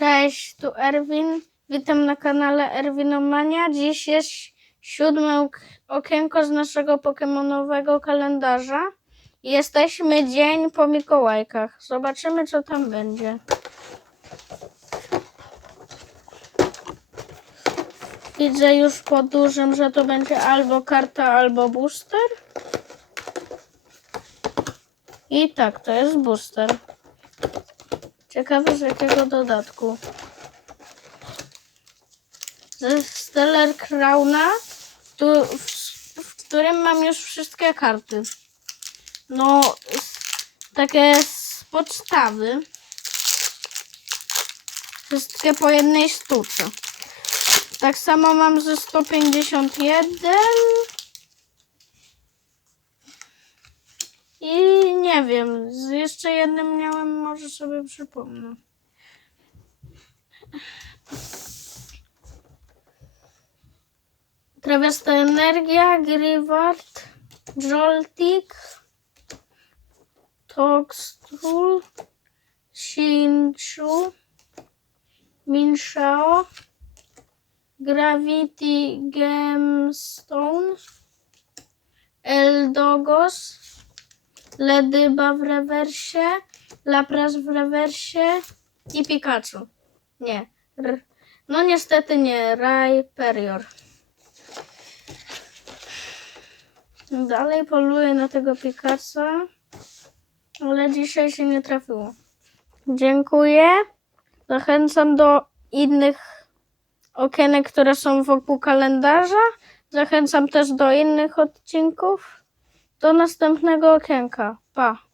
Cześć, tu Erwin. Witam na kanale Erwinomania. Dziś jest siódme ok- okienko z naszego pokemonowego kalendarza. Jesteśmy dzień po Mikołajkach. Zobaczymy, co tam będzie. Widzę już po dużym, że to będzie albo karta, albo booster. I tak, to jest booster. Ciekawe z jakiego dodatku. Ze Stellar Crowna, tu, w, w którym mam już wszystkie karty. No, takie z podstawy. Wszystkie po jednej sztuce. Tak samo mam ze 151. I nie wiem, z jeszcze jednym miałem, może sobie przypomnę. Trawiasta energia, Grivart, Joltik, Toxtrul, Shinchu, Minshao, Gravity Gemstone, Eldogos, Ledyba w rewersie, Lapras w rewersie i Pikachu. Nie. R no niestety nie. Rhyperior. Dalej poluję na tego Pikacha, ale dzisiaj się nie trafiło. Dziękuję. Zachęcam do innych okienek, które są wokół kalendarza. Zachęcam też do innych odcinków. Do następnego okienka. Pa.